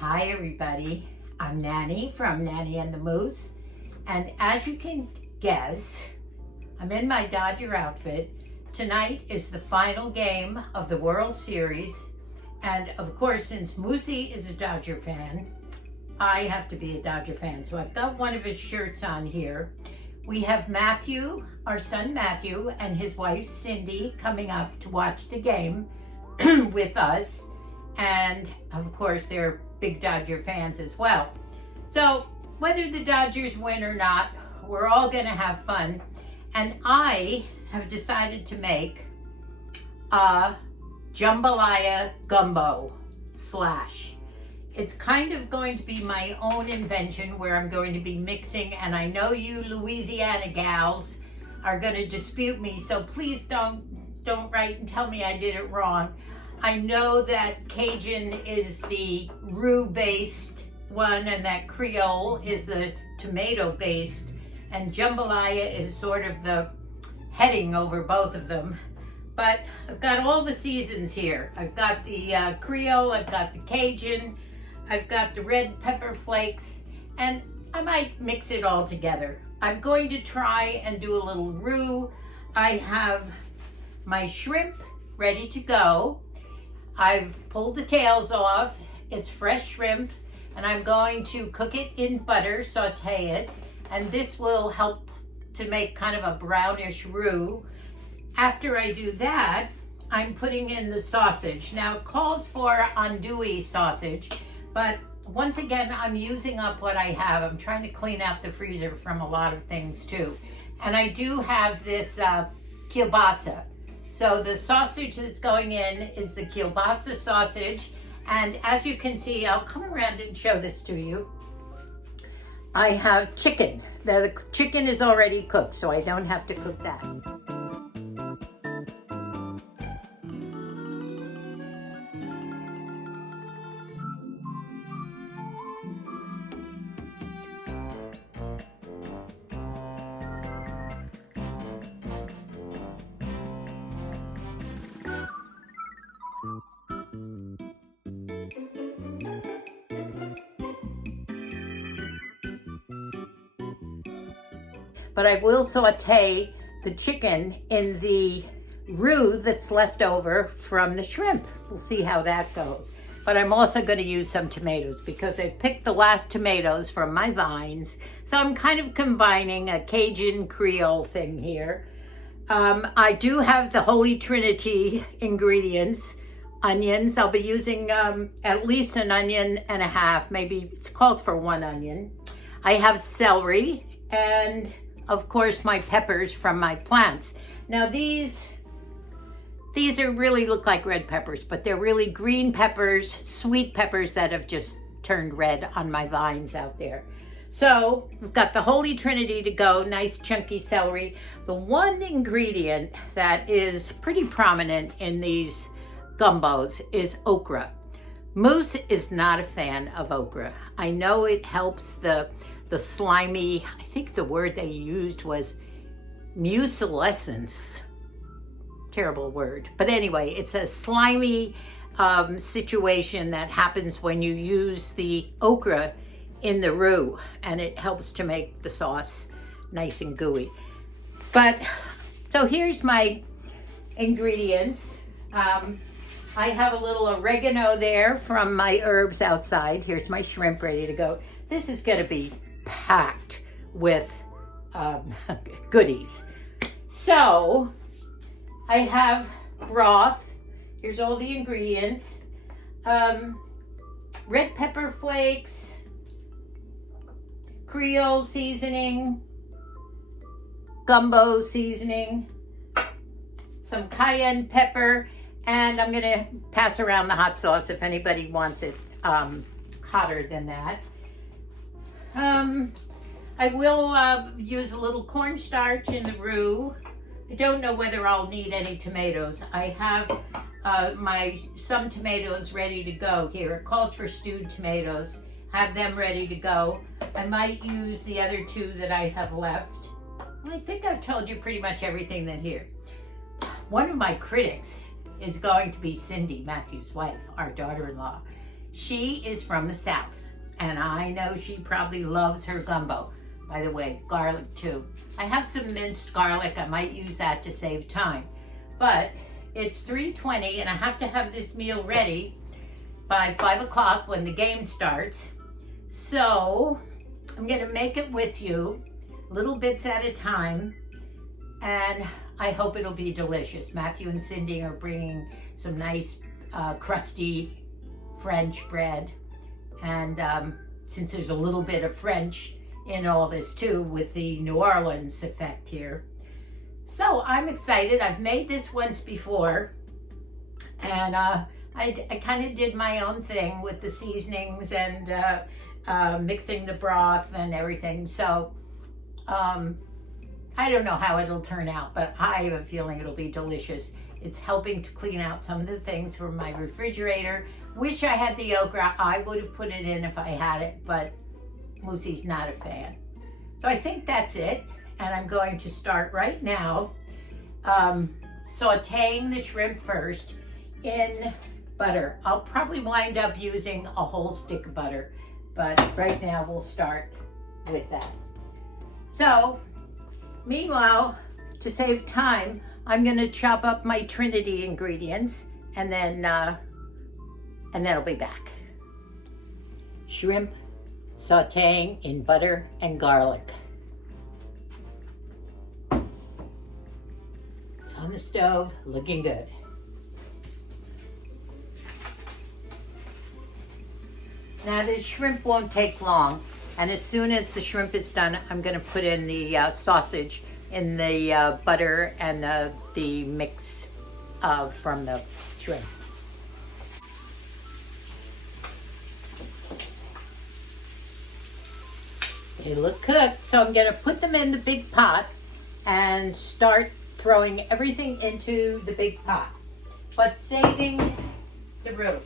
Hi everybody, I'm Nanny from Nanny and the Moose, and as you can guess, I'm in my Dodger outfit. Tonight is the final game of the World Series, and of course, since Moosey is a Dodger fan, I have to be a Dodger fan, so I've got one of his shirts on here. We have Matthew, our son Matthew, and his wife Cindy coming up to watch the game with us, and of course they're big Dodger fans as well. So whether the Dodgers win or not, we're all gonna have fun. And I have decided to make a jambalaya gumbo slash. It's kind of going to be my own invention where I'm going to be mixing, and I know you Louisiana gals are gonna dispute me, so please don't write and tell me I did it wrong. I know that Cajun is the roux-based one and that Creole is the tomato-based, and jambalaya is sort of the heading over both of them. But I've got all the seasons here. I've got the Creole, I've got the Cajun, I've got the red pepper flakes, and I might mix it all together. I'm going to try and do a little roux. I have my shrimp ready to go. I've pulled the tails off. It's fresh shrimp, and I'm going to cook it in butter, saute it, and this will help to make kind of a brownish roux. After I do that, I'm putting in the sausage. Now it calls for andouille sausage, but once again, I'm using up what I have. I'm trying to clean out the freezer from a lot of things too. And I do have this kielbasa. So the sausage that's going in is the kielbasa sausage. And as you can see, I'll come around and show this to you. I have chicken. The chicken is already cooked, so I don't have to cook that. But I will saute the chicken in the roux that's left over from the shrimp. We'll see how that goes. But I'm also going to use some tomatoes because I picked the last tomatoes from my vines. So I'm kind of combining a Cajun Creole thing here. I do have the Holy Trinity Ingredients, onions. I'll be using at least an onion and a half, maybe it calls for 1 onion. I have celery and of course my peppers from my plants. Now these are really look like red peppers, but they're really green peppers, sweet peppers that have just turned red on my vines out there. So we've got the Holy Trinity to go, nice chunky celery. The one ingredient that is pretty prominent in these gumbos is okra. Moose is not a fan of okra. I know it helps the slimy, I think the word they used was mucilescence. Terrible word. But anyway, it's a slimy situation that happens when you use the okra in the roux, and it helps to make the sauce nice and gooey. But, so here's my ingredients. I have a little oregano there from my herbs outside. Here's my shrimp ready to go. This is gonna be packed with goodies. So I have broth. Here's all the ingredients. Red pepper flakes, Creole seasoning, gumbo seasoning, some cayenne pepper, and I'm gonna pass around the hot sauce if anybody wants it hotter than that. I will use a little cornstarch in the roux. I don't know whether I'll need any tomatoes. I have some tomatoes ready to go here. It calls for stewed tomatoes. Have them ready to go. I might use the other 2 that I have left. I think I've told you pretty much everything that here. One of my critics is going to be Cindy, Matthew's wife, our daughter-in-law. She is from the South, and I know she probably loves her gumbo. By the way, garlic too. I have some minced garlic. I might use that to save time. But it's 3:20 and I have to have this meal ready by 5 o'clock when the game starts. So I'm gonna make it with you, little bits at a time, and I hope it'll be delicious. Matthew and Cindy are bringing some nice crusty French bread. And since there's a little bit of French in all this too, with the New Orleans effect here. So I'm excited. I've made this once before, and I kind of did my own thing with the seasonings and mixing the broth and everything. So I don't know how it'll turn out, but I have a feeling it'll be delicious. It's helping to clean out some of the things from my refrigerator. Wish I had the okra. I would have put it in if I had it, but Lucy's not a fan. So I think that's it. And I'm going to start right now sauteing the shrimp first in butter. I'll probably wind up using a whole stick of butter, but right now we'll start with that. So meanwhile, to save time, I'm gonna chop up my Trinity ingredients and then I'll be back. Shrimp sauteing in butter and garlic. It's on the stove, looking good. Now the shrimp won't take long, and as soon as the shrimp is done, I'm going to put in the sausage in the butter and the mix from the shrimp. They look cooked, so I'm going to put them in the big pot and start throwing everything into the big pot, but saving the root.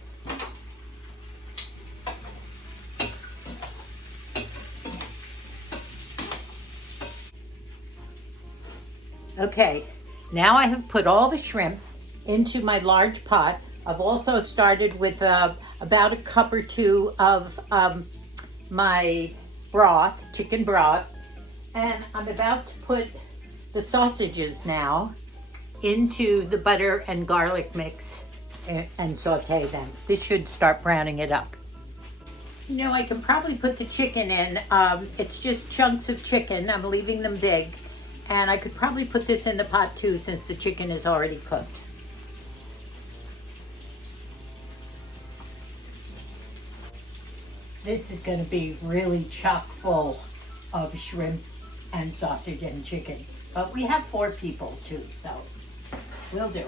Okay, now I have put all the shrimp into my large pot. I've also started with about a cup or two of my broth, chicken broth, and I'm about to put the sausages now into the butter and garlic mix and saute them. This should start browning it up. You know, I can probably put the chicken in. It's just chunks of chicken. I'm leaving them big. And I could probably put this in the pot too, since the chicken is already cooked. This is going to be really chock full of shrimp and sausage and chicken. But we have 4 people too, so we'll do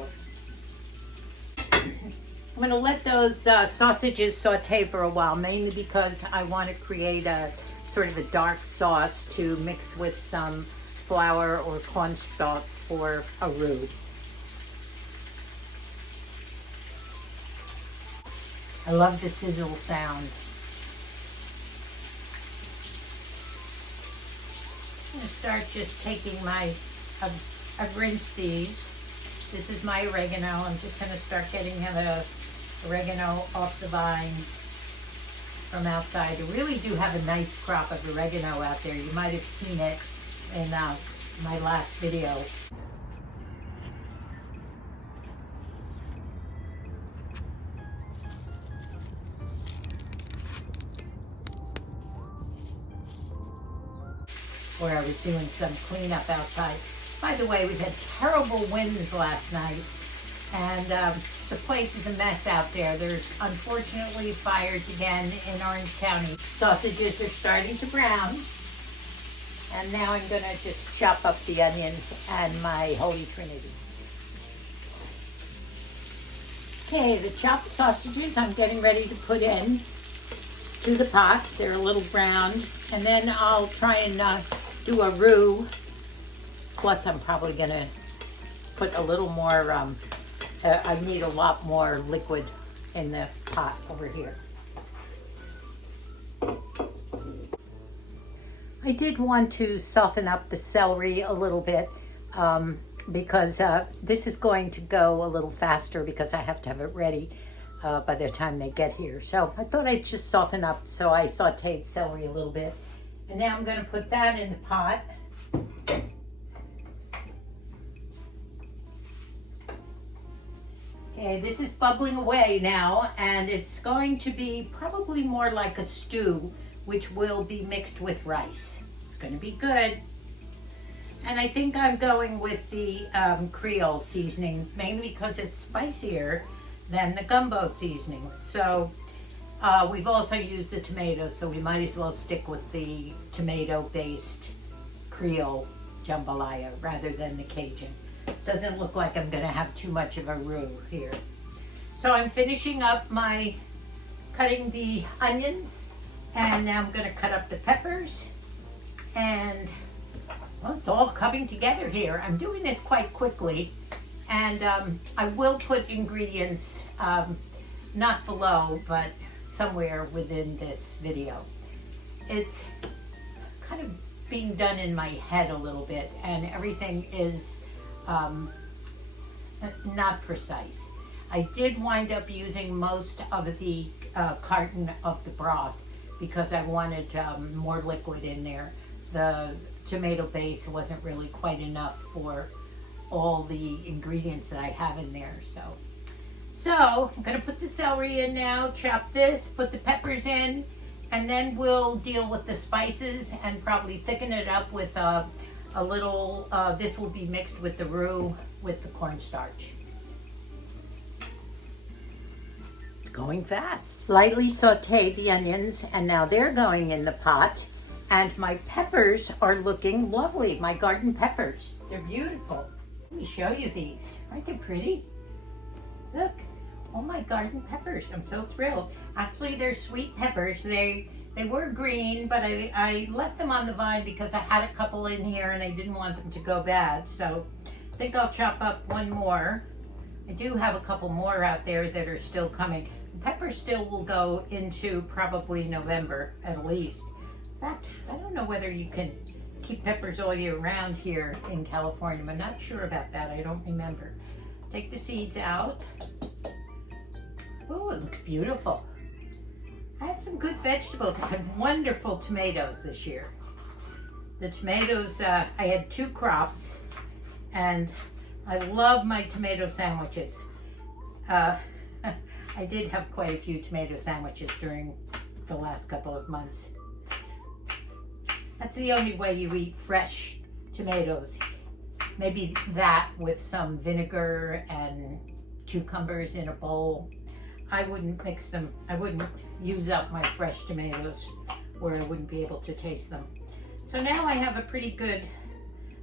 it. I'm going to let those sausages saute for a while, mainly because I want to create a sort of a dark sauce to mix with some flour or cornstalks for a roux. I love the sizzle sound. I'm going to start just taking I've rinsed these. This is my oregano. I'm just going to start getting the oregano off the vine from outside. I really do have a nice crop of oregano out there. You might have seen it in my last video. Where I was doing some cleanup outside. By the way, we had terrible winds last night, and the place is a mess out there. There's unfortunately fires again in Orange County. Sausages are starting to brown. And now I'm going to just chop up the onions and my Holy Trinity. Okay, the chopped sausages I'm getting ready to put in to the pot. They're a little browned. And then I'll try and do a roux. Plus I'm probably going to put a little more, I need a lot more liquid in the pot over here. I did want to soften up the celery a little bit because this is going to go a little faster because I have to have it ready. by the time they get here. So I thought I'd just soften up, so I sauteed celery a little bit. And now I'm going to put that in the pot. Okay, this is bubbling away now, and it's going to be probably more like a stew, which will be mixed with rice. It's going to be good. And I think I'm going with the Creole seasoning, mainly because it's spicier than the gumbo seasoning. So we've also used the tomatoes, so we might as well stick with the tomato-based Creole jambalaya rather than the Cajun. Doesn't look like I'm gonna have too much of a roux here. So I'm finishing up cutting the onions, and now I'm gonna cut up the peppers, and well, it's all coming together here. I'm doing this quite quickly, and I will put ingredients not below, but somewhere within this video. It's kind of being done in my head a little bit, and everything is not precise. I did wind up using most of the carton of the broth because I wanted more liquid in there. The tomato base wasn't really quite enough for all the ingredients that I have in there. So I'm gonna put the celery in now, chop this, put the peppers in, and then we'll deal with the spices and probably thicken it up with a little, this will be mixed with the roux with the cornstarch. Going fast. Lightly sauteed the onions, and now they're going in the pot. And my peppers are looking lovely, my garden peppers. They're beautiful. Let me show you these. Aren't they pretty? Look, all my garden peppers. I'm so thrilled. Actually, they're sweet peppers. They were green, but I left them on the vine because I had a couple in here and I didn't want them to go bad. So I think I'll chop up one more. I do have a couple more out there that are still coming. The peppers still will go into probably November at least. In fact, I don't know whether you can keep peppers all year round here in California. I'm not sure about that. I don't remember. Take the seeds out. Oh, it looks beautiful. I had some good vegetables. I had wonderful tomatoes this year. The tomatoes, I had 2 crops, and I love my tomato sandwiches. I did have quite a few tomato sandwiches during the last couple of months. That's the only way you eat fresh tomatoes. Maybe that with some vinegar and cucumbers in a bowl. I wouldn't mix them. I wouldn't use up my fresh tomatoes where I wouldn't be able to taste them. So now I have a pretty good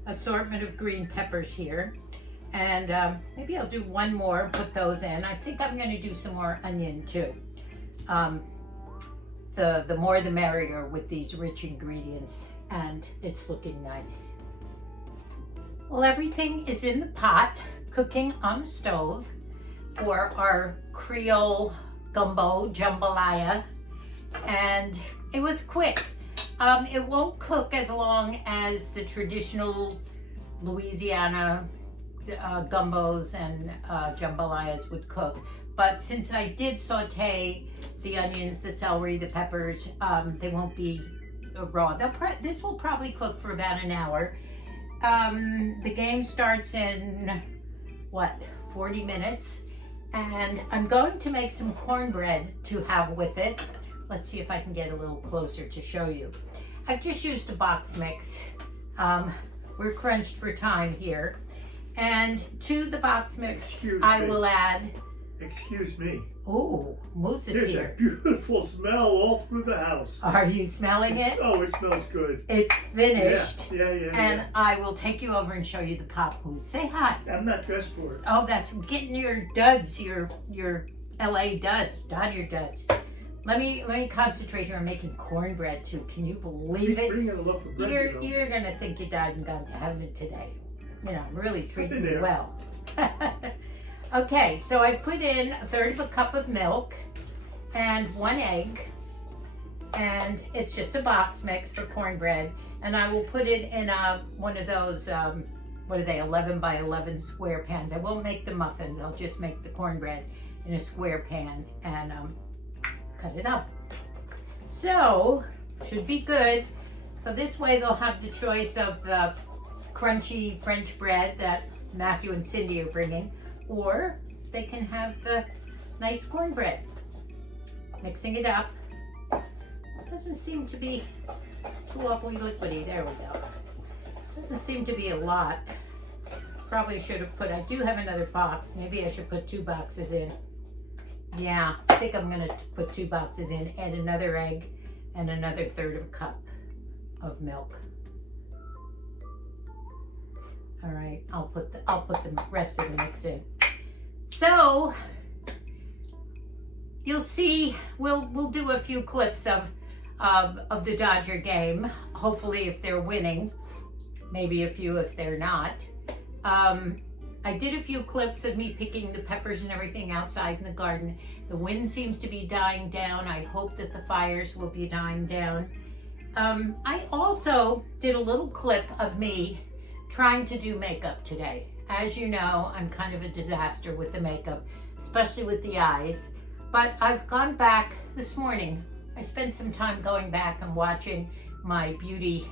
assortment of green peppers here. And maybe I'll do one more, put those in. I think I'm gonna do some more onion too. The more the merrier with these rich ingredients, and it's looking nice. Well, everything is in the pot, cooking on the stove for our Creole gumbo jambalaya, and it was quick. It won't cook as long as the traditional Louisiana gumbos and jambalayas would cook, but since I did saute the onions, the celery, the peppers, they won't be raw. This will probably cook for about an hour. The game starts in, what, 40 minutes? And I'm going to make some cornbread to have with it. Let's see if I can get a little closer to show you. I've just used a box mix. We're crunched for time here. And to the box mix, I will add... Excuse me. Oh, Moose is here. There's a beautiful smell all through the house. Are you smelling it? Oh, it smells good. It's finished. Yeah. And I will take you over and show you the pot, Moose. Say hi. I'm not dressed for it. Oh, that's getting your duds, your LA duds, Dodger duds. Let me concentrate here on making cornbread too. Can you believe it? Bring in a loaf of bread. You're gonna think you died and gone to heaven today. You know, really treating you there. well. Okay, so I put in 1/3 of a cup of milk and 1 egg, and it's just a box mix for cornbread. And I will put it in one of those, what are they, 11 by 11 square pans. I won't make the muffins, I'll just make the cornbread. in a square pan and cut it up. So, should be good. So this way they'll have the choice of the crunchy French bread that Matthew and Cindy are bringing, or they can have the nice cornbread. Mixing it up. Doesn't seem to be too awfully liquidy. There we go. Doesn't seem to be a lot. Probably should have put, I do have another box. Maybe I should put 2 boxes in. Yeah, I think I'm gonna put 2 boxes in, add another egg and another 1/3 cup of milk. All right, I'll put the rest of the mix in. So you'll see, we'll do a few clips of the Dodger game. Hopefully, if they're winning, maybe a few if they're not. I did a few clips of me picking the peppers and everything outside in the garden. The wind seems to be dying down. I hope that the fires will be dying down. I also did a little clip of me trying to do makeup today. As you know, I'm kind of a disaster with the makeup, especially with the eyes. But I've gone back this morning. I spent some time going back and watching my beauty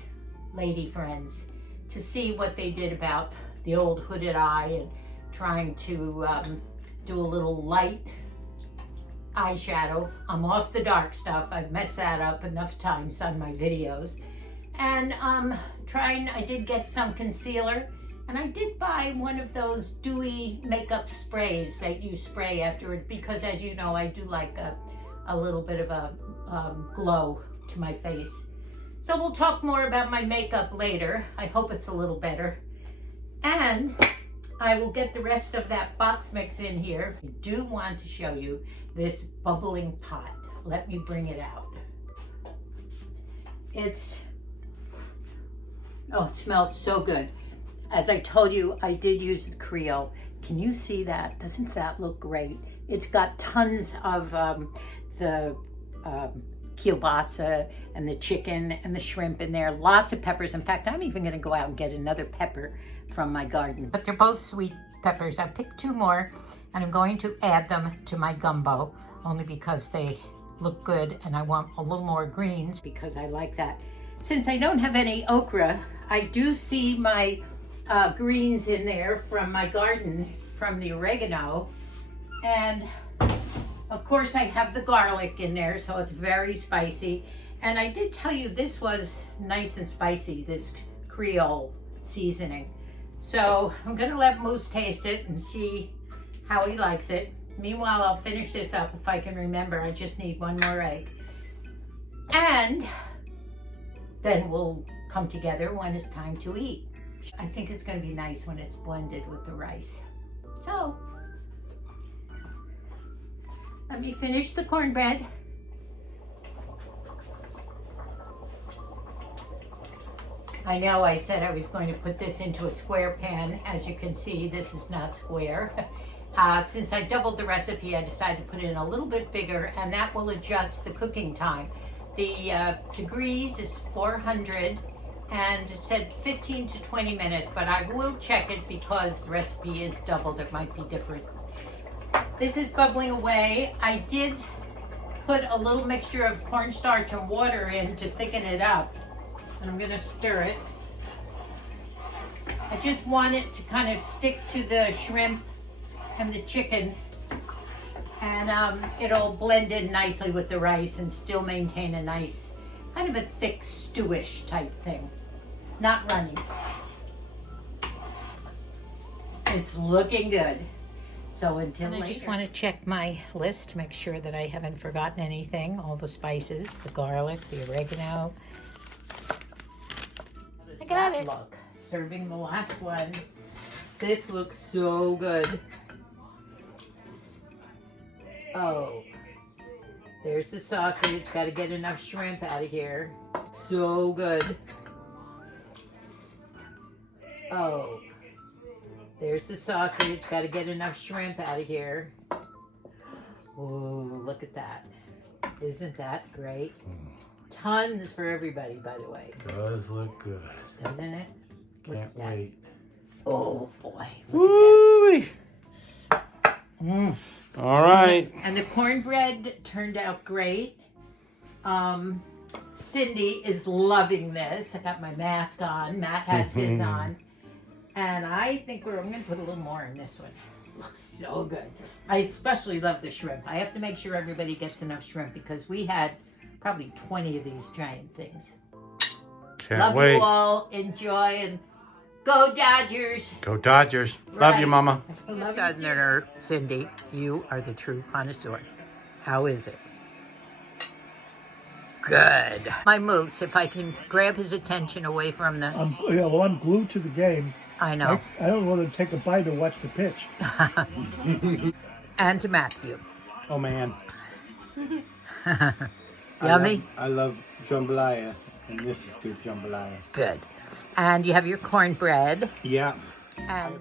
lady friends to see what they did about the old hooded eye and trying to do a little light eyeshadow. I'm off the dark stuff. I've messed that up enough times on my videos. And I did get some concealer, and I did buy one of those dewy makeup sprays that you spray afterward, because as you know, I do like a little bit of a glow to my face. So we'll talk more about my makeup later. I hope it's a little better. And I will get the rest of that box mix in here. I do want to show you this bubbling pot. Let me bring it out. It smells so good. As I told you, I did use the Creole. Can you see that? Doesn't that look great? It's got tons of the kielbasa and the chicken and the shrimp in there. Lots of peppers. In fact, I'm even going to go out and get another pepper from my garden. But they're both sweet peppers. I picked 2 more, and I'm going to add them to my gumbo, only because they look good, and I want a little more greens because I like that. Since I don't have any okra, I do see my greens in there from my garden, from the oregano, and of course I have the garlic in there, so it's very spicy. And I did tell you this was nice and spicy, this Creole seasoning. So I'm gonna let Moose taste it and see how he likes it. Meanwhile, I'll finish this up if I can remember. I just need 1 more egg. And then we'll come together when it's time to eat. I think it's gonna be nice when it's blended with the rice. So, let me finish the cornbread. I know I said I was going to put this into a square pan. As you can see, this is not square. Since I doubled the recipe, I decided to put it in a little bit bigger, and that will adjust the cooking time. The degrees is 400, and it said 15 to 20 minutes, but I will check it because the recipe is doubled. It might be different. This is bubbling away. I did put a little mixture of cornstarch and water in to thicken it up, and I'm gonna stir it. I just want it to kind of stick to the shrimp and the chicken, and it'll blend in nicely with the rice and still maintain a nice, kind of a thick stewish type thing. Not runny. It's looking good. So until later. I just want to check my list, make sure that I haven't forgotten anything. All the spices, the garlic, the oregano. I got it. Look, serving the last one. This looks so good. Oh, there's the sausage. Got to get enough shrimp out of here. So good. Oh, there's the sausage. Got to get enough shrimp out of here. Oh, look at that. Isn't that great? Tons for everybody, by the way. Does look good. Doesn't it? Look Can't wait. Oh, boy. Look at that. All right. And the cornbread turned out great. Cindy is loving this. I got my mask on. Matt has his on. And I think I'm going to put a little more in this one. Looks so good. I especially love the shrimp. I have to make sure everybody gets enough shrimp because we had probably 20 of these giant things. Can't Love wait. you all. Enjoy and go Dodgers. Go Dodgers. Love you, Mama. Southerner Cindy, you are the true connoisseur. How is it? Good. My moose, if I can grab his attention away from the... I'm glued to the game. I know. I don't want to take a bite or watch the pitch. And to Matthew. Oh man. Yummy? I love jambalaya, and this is good jambalaya. Good. And you have your cornbread. Yeah. And